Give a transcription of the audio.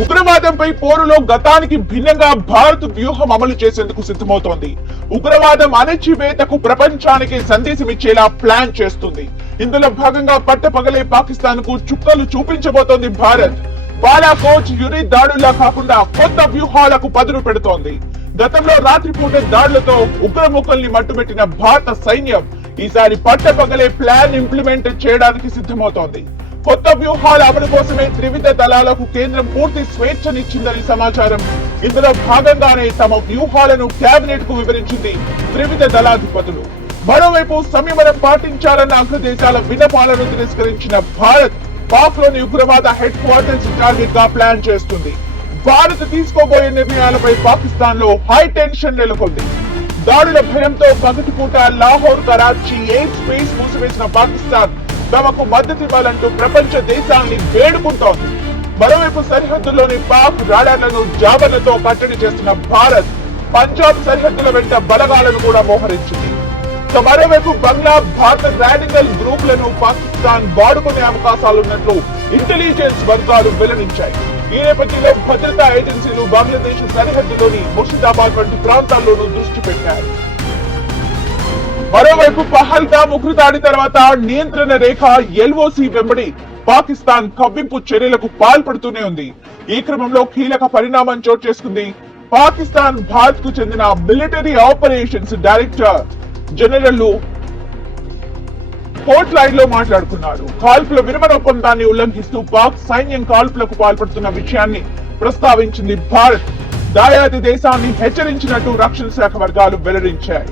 ఉగ్రవాదంపై పోరులో గతానికి భిన్నంగా భారత్ వ్యూహం అమలు చేసేందుకు సిద్ధమవుతోంది. ఉగ్రవాదం అణచివేతకు ప్రపంచానికి సందేశం ఇచ్చేలా ప్లాన్ చేస్తుంది. ఇందులో భాగంగా పట్టపగలే పాకిస్తాన్కు చుక్కలు చూపించబోతోంది భారత్. బాలా కోచ్ యురి దాడుల్లా కాకుండా కొత్త వ్యూహాలకు పదును పెడుతోంది. గతంలో రాత్రిపూట దాడులతో ఉగ్రముఖల్ని మట్టుబెట్టిన భారత సైన్యం ఈసారి పట్టపగలే ప్లాన్ ఇంప్లిమెంట్ చేయడానికి సిద్ధమవుతోంది. కొత్త వ్యూహాల అమలు కోసమే త్రివిధ దళాలకు కేంద్రం పూర్తి స్వేచ్ఛనిచ్చిందని సమాచారం. ఇందులో భాగంగానే తమ వ్యూహాలను కేబినెట్కు వివరించింది త్రివిధ దళాధిపతులు. మరోవైపు సంయమనం పాటించాలన్న అగ్రదేశాల విన్నపాలను తిరస్కరించిన భారత్ పాక్లోని ఉగ్రవాద హెడ్ క్వార్టర్స్ టార్గెట్గా ప్లాన్ చేస్తుంది. భారత్ తీసుకోబోయే నిర్ణయాలపై పాకిస్తాన్లో హై టెన్షన్ నెలకొంది. దాడుల భయంతో పగటిపూట లాహోర్ కరాచీ ఎయిర్ స్పేస్ మూసివేసిన పాకిస్తాన్ తమకు మద్దతు ఇవ్వాలంటూ ప్రపంచ దేశాన్ని వేడుకుంటోంది. మరోవైపు సరిహద్దుల్లోని పాక్ రాడార్లను జాబర్లతో కట్టడి చేస్తున్న భారత్ పంజాబ్ సరిహద్దుల వెంట బలగాలను కూడా మోహరించింది. మరోవైపు బంగ్లా భారత రాడికల్ గ్రూపులను పాకిస్తాన్ వాడుకునే అవకాశాలున్నట్లు ఇంటెలిజెన్స్ వర్గాలు వెల్లడించాయి. ఈ నేపథ్యంలో భద్రతా ఏజెన్సీలు బంగ్లాదేశ్ సరిహద్దులోని ముర్షిదాబాద్ వంటి ప్రాంతాల్లోనూ దృష్టి పెట్టారు మరోవైపు పహల్గామ్ ఉగ్రదాడి తర్వాత నియంత్రణ రేఖ ఎల్ఓసి వెంబడి పాకిస్తాన్ కవ్వింపు చర్యలకు పాల్పడుతూనే ఉంది. ఈ క్రమంలో కీలక పరిణామం చోటు చేసుకుంది. పాకిస్తాన్ భారత్కు చెందిన మిలిటరీ ఆపరేషన్స్ డైరెక్టర్ జనరల్ పోర్ట్ లైన్లో మాట్లాడుకున్నారు. కాల్పుల విరమణ ఒప్పందాన్ని ఉల్లంఘిస్తూ పాక్ సైన్యం కాల్పులకు పాల్పడుతున్న విషయాన్ని ప్రస్తావించింది భారత్. దాయాది దేశాన్ని హెచ్చరించినట్టు రక్షణ శాఖ వర్గాలు వెల్లడించాయి.